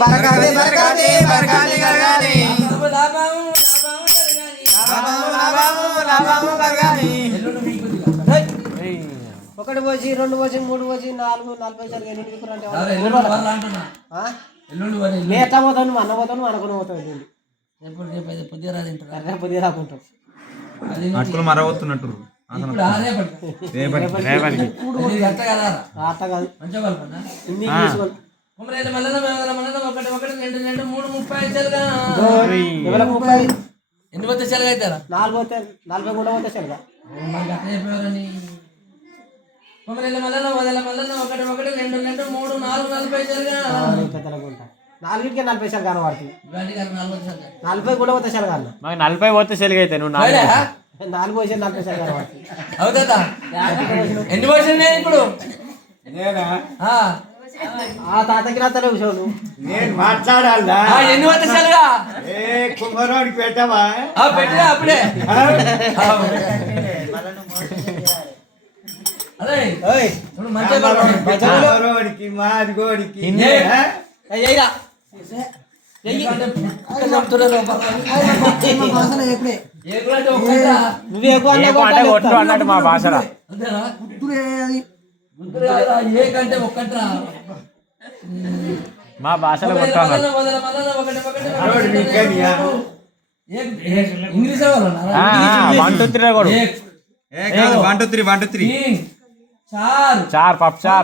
బరకాలి బరకాలి బరకాలి గరగాలి లాభము లాభము గరగాలి ఒకటి పోసి రెండు పోసి మూడు పోసి 4 40 సార్లు ఎన్ని ఎట్లా పోతావు నువ్వు అన్న పోతావు నువ్వు అనుకుని పోతావు పొద్దుగా రాకుంటావు అట్లు మరవతున్నట్టు అట్లా కాదు ఇన్ని తీసుకోవాలి 30 ఎన్ని పోతే సెలవు అవుతారా 4 పోతే 40 కూడా పోతే సెలవుగా నాలుగింటికే 40 పైసలు కనబడుతుంది 40 కూడా పోతే సెలవు కాదు 40 పోతే సెలవు అయితే నువ్వు 4 పోసి 40 పైసలు కనబడుతుంది అవుతుందా ఎన్ని పోసింది ఇప్పుడు ఆ తాతకి రాతలే విషయాలు నేను మాట్లాడాలా ఎన్ని పోతే సెలవుగా కుమ్మరోడికి పెట్టవా పెట్టినా అప్పుడే అదే మంచి మాదిగోడికి అన్నట్టు మా భాషలో ఏకంటే ఒక్కట్రా మా భాషలో ఇంగ్లీష్ 1 2 3 కూడా 1 2 3 1 2 3 चार पाप चार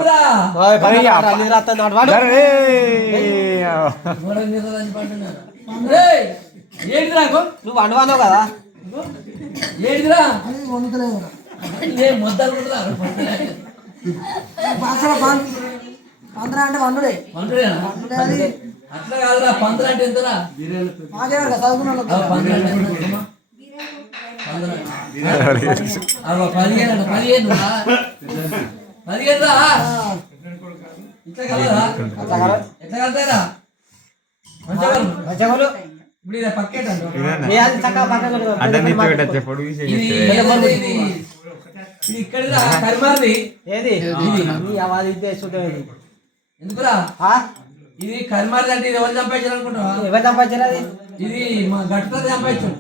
నువ్వు వండవానవు కదా అంటే వండుడే అట్లా కాదురా 15 అంటే ఎంతరా 15 ఎట్లా కలుతారా ఇప్పుడు ఇది పక్కేట ఇక్కడ కరిమారి ఏది ఎందుకురా ఇది కరిమారి అంటే ఇది ఎవరు చంపించారు అనుకుంటావా ఎవరు చంపించారు అది ఇది మా గట్టుతో చంపించాడు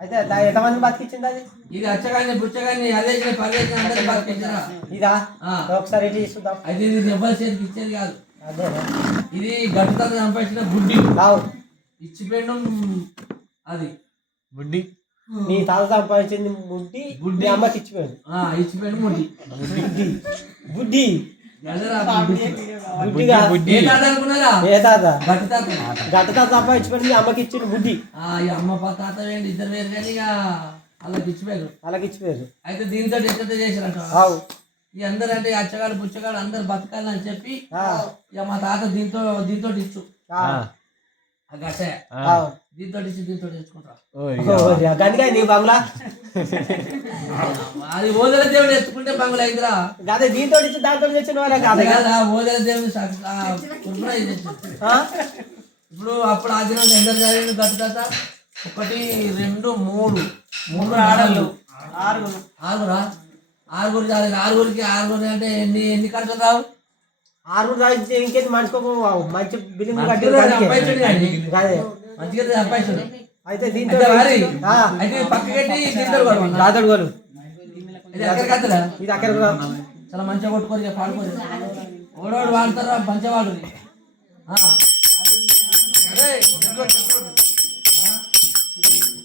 అయితే ఎంతమంది బతికిచ్చింది అది ఇది అచ్చగాని బుచ్చగాని అదే పర్వేసి అందరూ బతికించారా ఇదా ఒకసారి ఇటు ఇస్తుందాం అయితే ఇది ఎవరి చేతికి ఇచ్చేది కాదు ఇది గట్టుతో చంపించిన బుడ్డి ఇచ్చిపోయిన అది బుడ్డి నీ తాత సంపాదించింది బుడ్డి బుడ్డి అమ్మకి ఇచ్చిపోయాడు ఇచ్చిపోయిన ముడ్డి బుడ్డి గట్ట తాత సంపాదించిపోయింది అమ్మకి ఇచ్చింది బుడ్డి అమ్మ తాత వేయండి ఇద్దరు వేరు కానీ ఇక వాళ్ళకి ఇచ్చిపోయారు అయితే దీంతో ఎట్లా చేశారంట ఈ అందరు అంటే అచ్చగాడు బుచ్చగాడు అందరు బతకాలని చెప్పి ఇక మా తాత దీంతో ఇచ్చు గట్టే దీంతో తెచ్చుకుంటా నీ బంగ్లా అది ఓదల దేవుడు ఎత్తుకుంటే బంగ్లా అయిందిరా అదే దీంతో ఇచ్చి దాంతో తెచ్చిన వాళ్ళ కాదు కదా ఓదల దేవుడు ఇప్పుడు అప్పుడు ఆదినాలు ఎందరు జరిగింది గట్టుతా 1 2 3 ఆడళ్ళు ఆరుగురు చాలు ఆరుగురు అంటే ఎన్ని ఖర్చులు రావు 6 ఇంకేది మనిషికి మంచి బిల్డింగ్ మంచిగా సంపాదించాడు అయితే దీంతో అయితే పక్కకెట్టి దీంతో ఇది అక్కడ చాలా మంచిగా కొట్టుకోరు పాడుకోరు ఓడోడు వాడతారా పంచవాడు